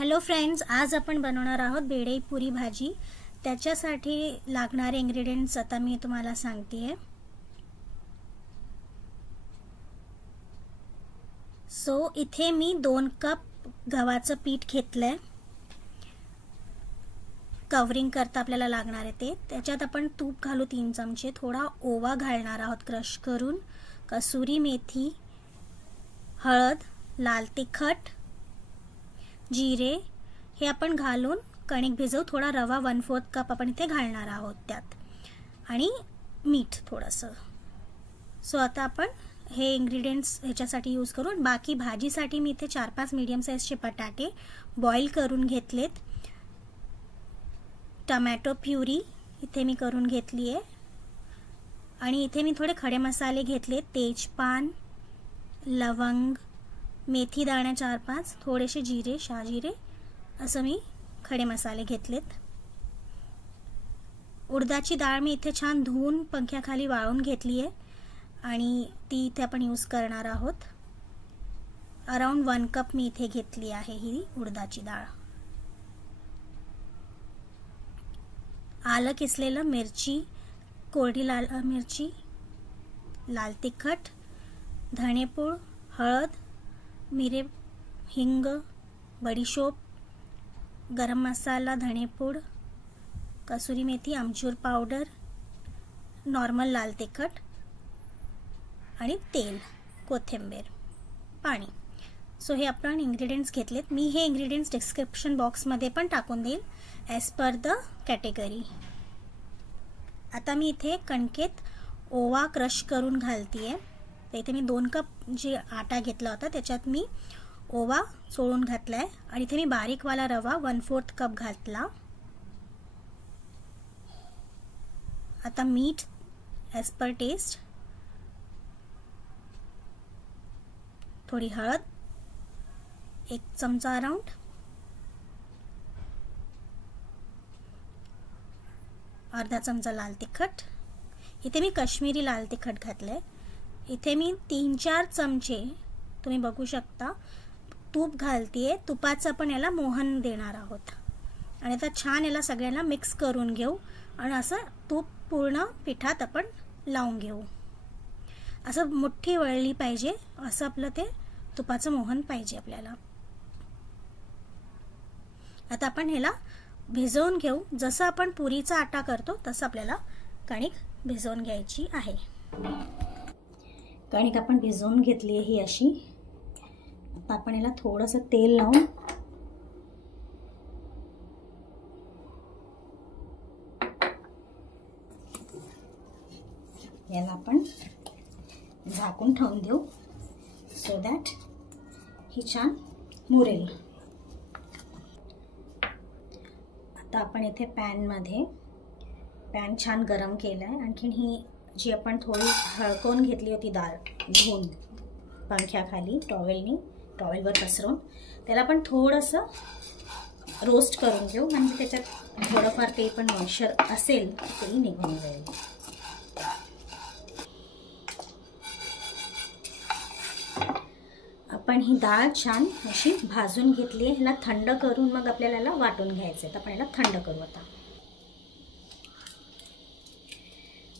Hello friends, आज आपण बनवणार आहोत बेडई पुरी भाजी। त्याच्यासाठी लागणारे इंग्रेडिएंट्स आता मी तुम्हाला सांगते। इथे मी 2 कप गव्हाचं पीठ घेतलंय। कवरिंग करता आपल्याला लागणार आहे ते। त्याच्यात आपण तूप घालू 3 चमचे, थोडा ओवा घालणार आहोत क्रश करून, कसुरी मेथी, हळद, लाल तिखट, जिरे हे आपण घालून कणिक भिजवू। थोडा रवा 1/4 कप आपण इथे घालणार आहोत त्यात, आणि मीठ थोडंसं। आता आपण हे इंग्रेडिएंट्स ह्याच्यासाठी यूज करू। बाकी भाजीसाठी मी इथे 4-5 मीडियम साइजचे बटाटे बॉईल करून घेतलेत। टोमॅटो प्युरी इथे मी करून घेतली आहे, आणि इथे मी थोडे खडे मसाले घेतले, तेजपान, लवंग, मेथी दाणे 4-5, थोडेसे जिरे, शाजिरे, असं मी खडे मसाले घेतलेत। उडदाची डाळ मी इथे छान धुवून पंख्याखाली वाळून घेतली आहे, आणि ती इथे आपण यूज करणार आहोत। अराउंड 1 कप मी इथे घेतली आहे ही उडदाची डाळ। आलं किसलेलं, मिरची, कोरडी लाल मिरची, लाल तिखट, धणेपूड, हळद, मिरे, हिंग, बडीशोप, गरम मसाला, धणेपूड, कसुरी मेथी, आमचूर पावडर, नॉर्मल लाल तिखट, आणि तेल, कोथिंबीर, पाणी। हे आपण इंग्रेडिएंट्स घेतलेत। मी हे इंग्रेडिएंट्स डिस्क्रिप्शन बॉक्स मध्ये पण टाकून देईल ॲज पर द कॅटेगरी। आता मी इथे कणकेत ओवा क्रश करून घालतीये। इथे मी 2 कप जे आटा घेतला होता त्याच्यात मी ओवा सोडून घातलाय, आणि इथे मी बारीकवाला रवा 1/4 कप घातला। आता मीठ ॲज पर टेस्ट, थोडी हळद 1 चमचा अराउंड, अर्धा चमचा लाल तिखट, इथे मी काश्मीरी लाल तिखट घातलंय। इथे मी 3-4 चमचे तुम्ही बघू शकता तूप घालतीये। तुपाचं आपण याला मोहन देणार आहोत, आणि आता छान याला सगळ्यांना मिक्स करून घेऊ, आणि असं तूप पूर्ण पिठात आपण लावून घेऊ। असं मुठ्ठी वळली पाहिजे, असं आपलं ते तुपाचं मोहन पाहिजे आपल्याला। आता आपण ह्याला भिजवून घेऊ। जसं आपण पुरीचा आटा करतो तसं आपल्याला कणिक भिजवून घ्यायची आहे। कणिक आपण भिजवून घेतली आहे ही अशी। आता आपण याला थोडंसं तेल लावून याला आपण झाकून ठेवून देऊ, सो दॅट ही छान मुरेल। आता आपण इथे पॅन छान गरम केलाय। आणखीन ही जी आपण थोडी हळकवून घेतली होती डाळ धुवून पंख्याखाली टॉवेलवर पसरून, त्याला आपण थोडंसं रोस्ट करून घेऊ, म्हणजे त्याच्यात थोडंफार ते पण मॉइश्चर असेल तरी निघून जाईल। आपण ही डाळ छान अशी भाजून घेतली आहे। ह्याला थंड करून मग आपल्याला याला वाटून घ्यायचं आहे। तर आपण याला थंड करू।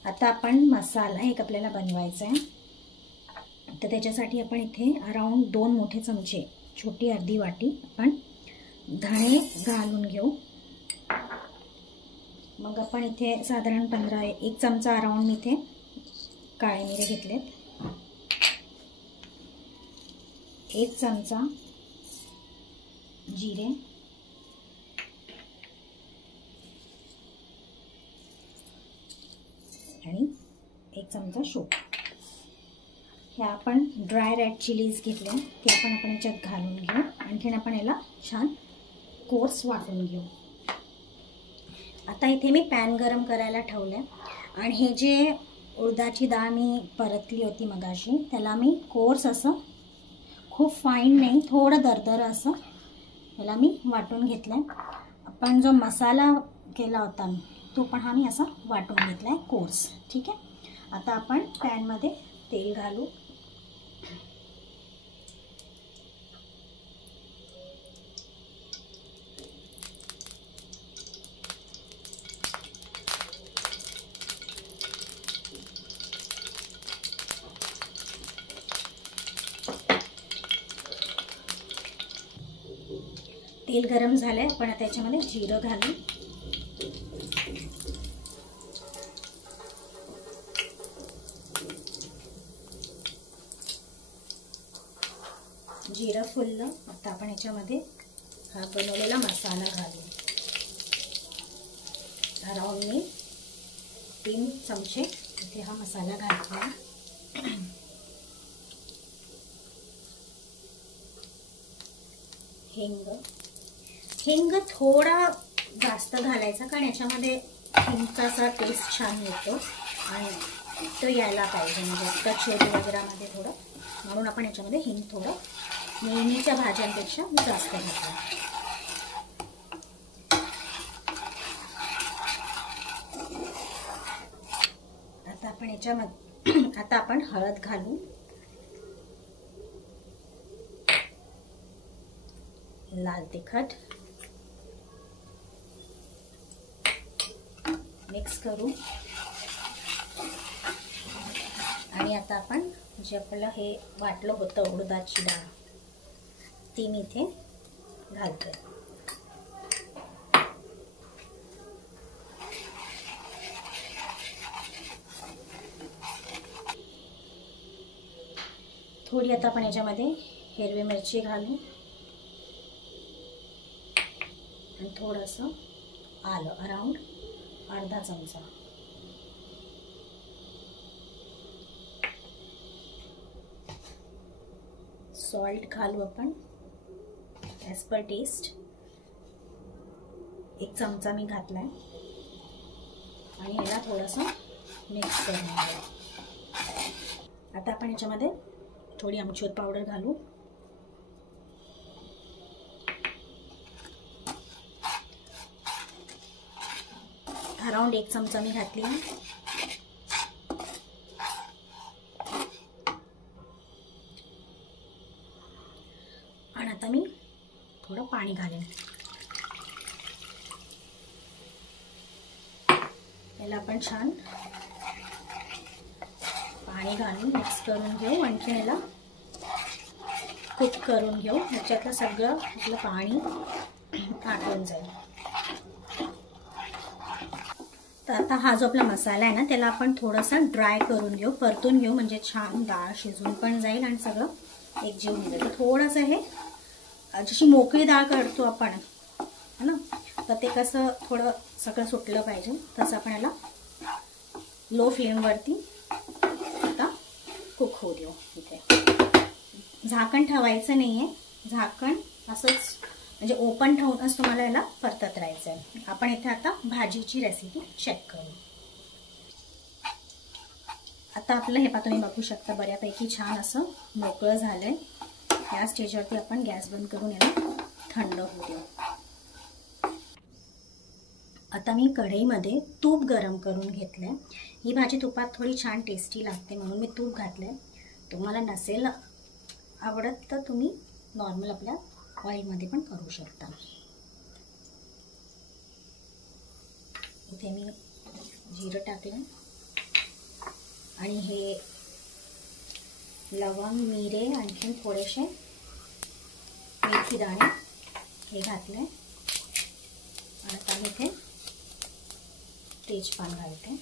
आता आपण मसाला एक आपल्याला बनवायचा आहे। तर त्याच्यासाठी आपण इथे अराउंड 2 मोठे चमचे, छोटी अर्धी वाटी आपण धणे घालून घेऊ। मग आपण इथे साधारण 1 चमचा अराउंड मी इथे काळे मिरे घेतलेत, 1 चमचा जिरे, आणि 1 चमचा शोप। हे आपण ड्राय रेड चिलीज घेतले, ते आपण याच्यात घालून घेऊ। आणखीन आपण याला छान कोर्स वाटून घेऊ। आता इथे मी पॅन गरम करायला ठेवलंय, आणि हे जे उडदाची डाळ मी परतली होती मगाशी, त्याला मी कोर्स असं, खूप फाईन नाही, थोडं दरदर असं याला मी वाटून घेतलंय। आपण जो मसाला केला होता तो पण हा मी असा वाटून घेतलाय कोर्स, ठीक आहे। आता आपण पॅन मध्ये तेल घालू। तेल गरम झालंय, आपण आता याच्यामध्ये जिरं घालू. जिरं फुललं, आता आपण याच्यामध्ये हा बनवलेला मसाला घालू. अराउंड मी 3 चमचे इथे हा मसाला घातला. हिंग थोडा जास्त घालायचा, कारण याच्यामध्ये हिंगचा असा टेस्ट छान येतो आणि तो यायला पाहिजे, म्हणजे कचोरी वगैरेमध्ये थोडं, म्हणून आपण याच्यामध्ये हिंग थोडं नेहमीच्या भाज्यांपेक्षा जास्त घालतो. आता आपण याच्यामध्ये आता आपण हळद घालू. लाल तिखट मिक्स करू. आणि आता आपण जे आपलं हे वाटलं होतं उडदाची डाळ ती मी इथे घालतोय. थोडी आता आपण याच्यामध्ये हिरवी मिरची घालू आणि थोडंसं आलं, अराउंड अर्धा चमचा. सॉल्ट घालू आपण ॲज पर टेस्ट. 1 चमचा मी घातलाय आणि याला थोडंसं मिक्स करून घेऊ. आता आपण याच्यामध्ये थोडी आमचूर पावडर घालू. अराउंड 1 चमचा मी घातली. आणि आता मी थोडं पाणी घालेन. याला आपण छान पाणी घालून मिक्स करून घेऊ. आणखी याला कुक करून घेऊ. ह्याच्यातलं सगळं आपलं पाणी आटून जाईल. तर आता हा जो आपला मसाला आहे ना, त्याला आपण थोडासा ड्राय करून घेऊ, परतून घेऊ, म्हणजे छान डाळ शिजून पण जाईल आणि सगळं एकजीव होऊन जाईल. थोडंसं हे जशी मोकळी डाळ करतो आपण है ना, तर ते कसं थोडं सगळं सुटलं पाहिजे, तसं आपण याला लो फ्लेमवरती आता कुक होऊ देऊ. इथे झाकण ठेवायचं नाहीये, झाकण असंच म्हणजे ओपन ठेवूनच तुम्हाला याला परतत राहायचं आहे. आपण इथे आता भाजीची रेसिपी चेक करू. आता आपलं हे तुम्ही बघू शकता बऱ्यापैकी छान असं मोकळं झालंय. या स्टेजवरती आपण गॅस बंद करून याला थंड होऊ देऊ. आता मी कढईमध्ये तूप गरम करून घेतलंय. ही भाजी तुपात थोडी छान टेस्टी लागते म्हणून मी तूप घातलंय. तुम्हाला नसेल आवडत तर तुम्ही नॉर्मल आपल्या ऑइलमध्ये पण करू शकता. इथे मी जिरं टाकलं आणि हे लवंग, मिरे, आणखीन थोडेसे मेथी दाणे हे घातले. आणि आता मी इथे तेजपान घालते.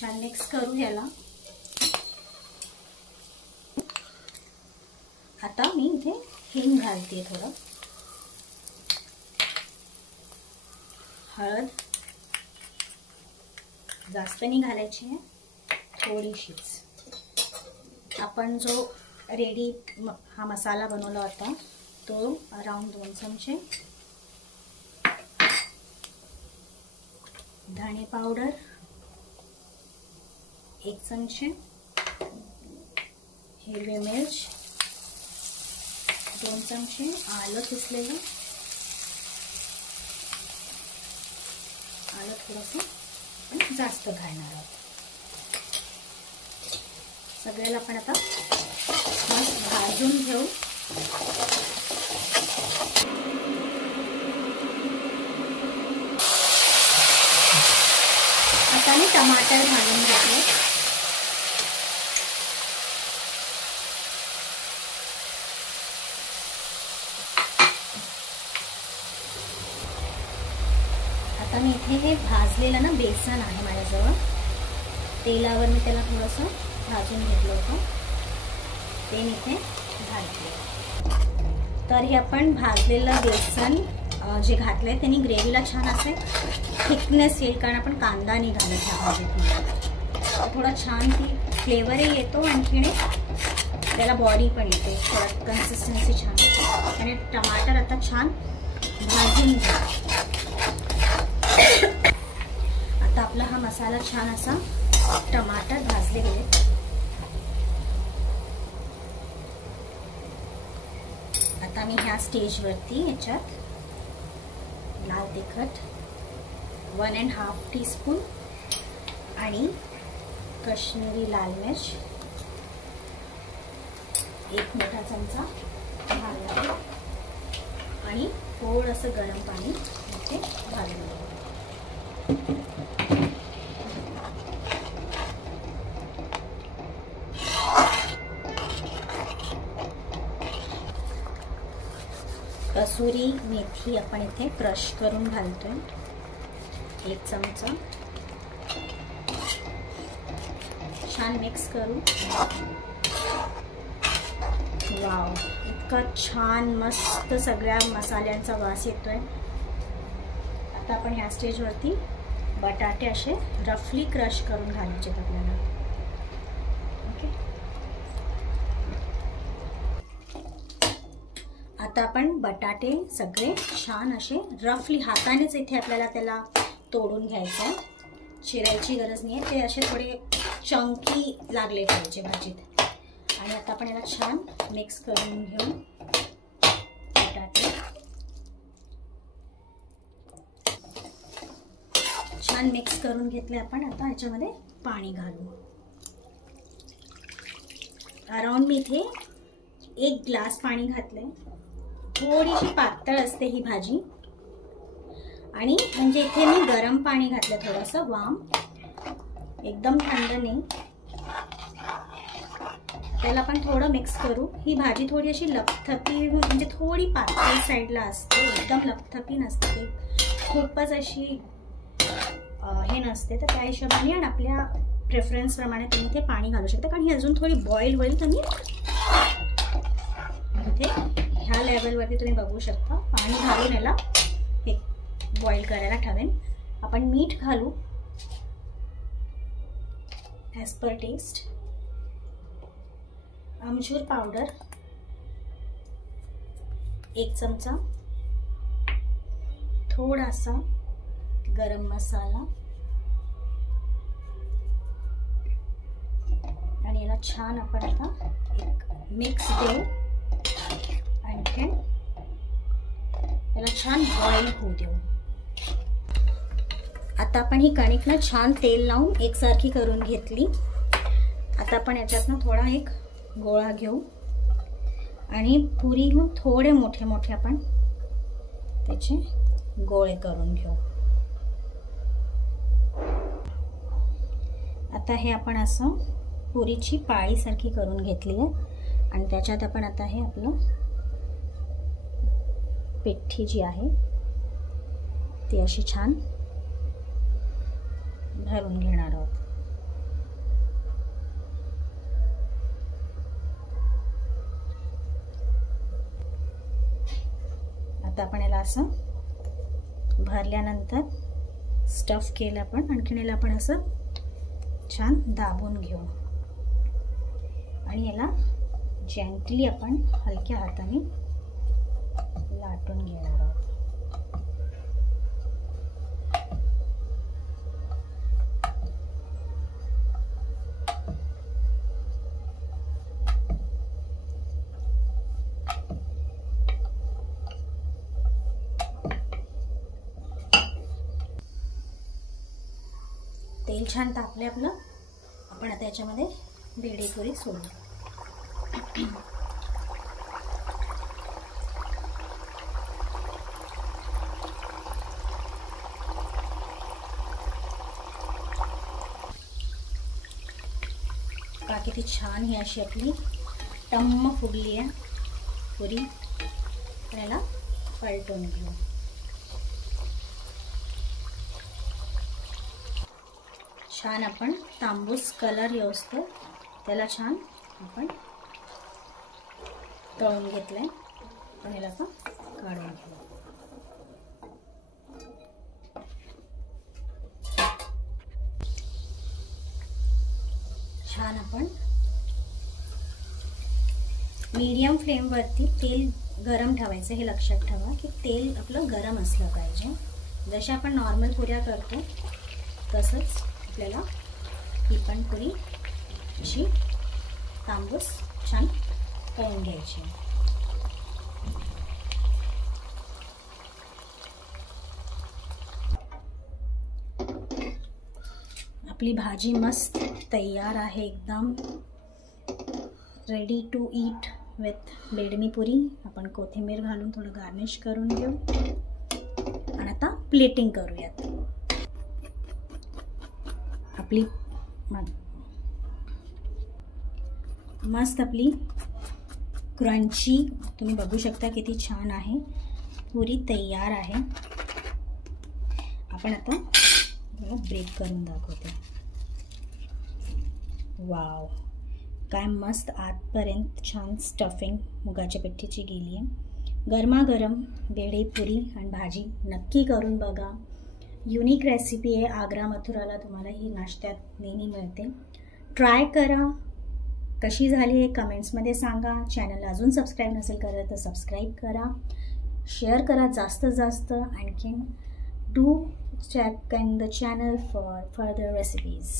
छान मिक्स करू याला. आता मी इथे हिंग घालते, थोडं हळद जास्त नाही घालायची आहे, थोडीशीच. आपण जो रेडी हा मसाला बनवला होता तो अराउंड 2 चमचे. धणे पावडर 1 चमचे. हिरवी मिर्च 2 चमचे. आलं किसलेलं, आलं थोडंसं पण जास्त घालणार आहोत. सगळ्याला आपण आता मस्त भाजून घेऊ. आता मी टमाटर घालून घेतले. आता मी इथे हे भाजलेलं ना बेसन आहे माझ्याजवळ, तेलावर मी त्याला थोडंसं भाजून घेतलं होतं, ते मी इथे घातले. तर हे आपण भाजलेलं बेसन जे घातलंय त्यांनी ग्रेव्हीला छान असे थिकनेस येईल, कारण आपण कांदा नाही घालत ह्या भाजीत. थोडा छान ती फ्लेवरही येतो, आणखीन त्याला बॉडी पण येते, थोडा कन्सिस्टन्सी छान येते. आणि टमाटर आता छान भाजून घ्या. आता आपला हा मसाला छान असा टमाटर भाजले गेले. आता मी ह्या स्टेजवरती याच्यात लाल तिखट 1.5 टीस्पून आणि काश्मीरी लाल मिर्च 1 मोठा चमचा घालावे आणि थोडंसं गरम पाणी इथे घालून. कसुरी मेथी आपण इथे क्रश करून घालतोय 1 चमचा. छान मिक्स करू. वाव, इतका छान मस्त सगळ्या मसाल्यांचा वास येतोय. आता आपण ह्या स्टेजवरती बटाटे असे रफली क्रश करून घालायचे आपल्याला. ओके, आता आपण बटाटे सगळे छान असे रफली हातानेच इथे आपल्याला त्याला तोडून घ्यायचं आहे, चिरायची गरज नाही आहे. ते असे थोडे चंकी लागले पाहिजे भाजीत. आणि आता आपण याला छान मिक्स करून घेऊ. बटाटे छान मिक्स करून घेतले आपण. आता ह्याच्यामध्ये पाणी घालू. अराउंड मी इथे 1 ग्लास पाणी घातलंय. थोडीशी पातळ असते ही भाजी, आणि म्हणजे इथे मी गरम पाणी घातलं, थोडंसं वाम, एकदम थंड नाही. त्याला आपण थोडं मिक्स करू. ही भाजी थोडी अशी लपथपी, म्हणजे थोडी पातळ साईडला असते, एकदम लपथपी नसते, खूपच अशी हे नसते. तर त्या हिशोबाने आणि आपल्या प्रेफरन्सप्रमाणे तुम्ही ते पाणी घालू शकता, कारण ही अजून थोडी बॉईल होईल. तुम्ही इथे ह्या लेवलवरती तुम्ही बघू शकता. पाणी घालून याला हे बॉईल करायला ठेवेन. आपण मीठ घालू ॲज पर टेस्ट. आमचूर पावडर 1 चमचा. थोडासा गरम मसाला. आणि याला छान आपण आता एक मिक्स देऊ. आणखी याला छान बॉईल होऊ देऊ. आता आपण ही कणिक ना छान तेल लावून एकसारखी करून घेतली. आता आपण याच्यातनं थोडा एक गोळा घेऊ आणि पुरीहून थोडे मोठे मोठे आपण त्याचे गोळे करून घेऊ. आता हे आपण असं पुरीची पाळीसारखी करून घेतली आहे. आणि त्याच्यात आपण आता हे आपलं पिठी जी आहे ती अशी छान भरून घेणार आहोत. आता आपण याला असं भरल्यानंतर स्टफ केलं आपण. आणखीन याला आपण असं छान दाबून घेऊ आणि याला जेंटली आपण हलक्या हाताने लाटून घेणार आहोत. तेल छान तापले आपलं. आपण आता याच्यामध्ये बेडे पुरी सोडू. किती छान ही अशी आपली टम्म फुगली आहे पुरी. याला पलटून घेऊ. छान आपण तांबूस कलर येऊस्तो त्याला छान आपण तळून घेतलंय. आणि याला आता काढून घेऊ. छान आपण मीडियम फ्लेमवरती तेल गरम ठेवायचं. हे लक्षात ठेवा की तेल आपलं गरम असलं पाहिजे. जसे आपण नॉर्मल पुऱ्या करतो तसंच आपल्याला ही पण पुरी अशी तांबूस छान तळून घ्यायची. आपली भाजी मस्त तयार आहे, एकदम ready to eat with bedmi puri. आपण कोथिंबीर घालून थोडं गार्निश करून घेऊ आणि आता प्लेटिंग करूयात. आपली मस्त आपली क्रंची तुम्ही बघू शकता किती छान आहे. पुरी तयार आहे. आपण आता ब्रेक करून दाखवते. वाव, काय मस्त आतपर्यंत छान स्टफिंग मुगाच्या पिठीची गेली आहे. गरमागरम बेडे पुरी आणि भाजी नक्की करून बघा. युनिक रेसिपी आहे. आग्रा मथुराला तुम्हाला ही नाश्त्यात नेहमी मिळते. ट्राय करा. कशी झाली हे कमेंट्समध्ये सांगा. चॅनलला अजून सबस्क्राईब नसेल करत तर सबस्क्राईब करा, शेअर करा जास्तीत जास्त. आणखीन do check in the channel for further recipes.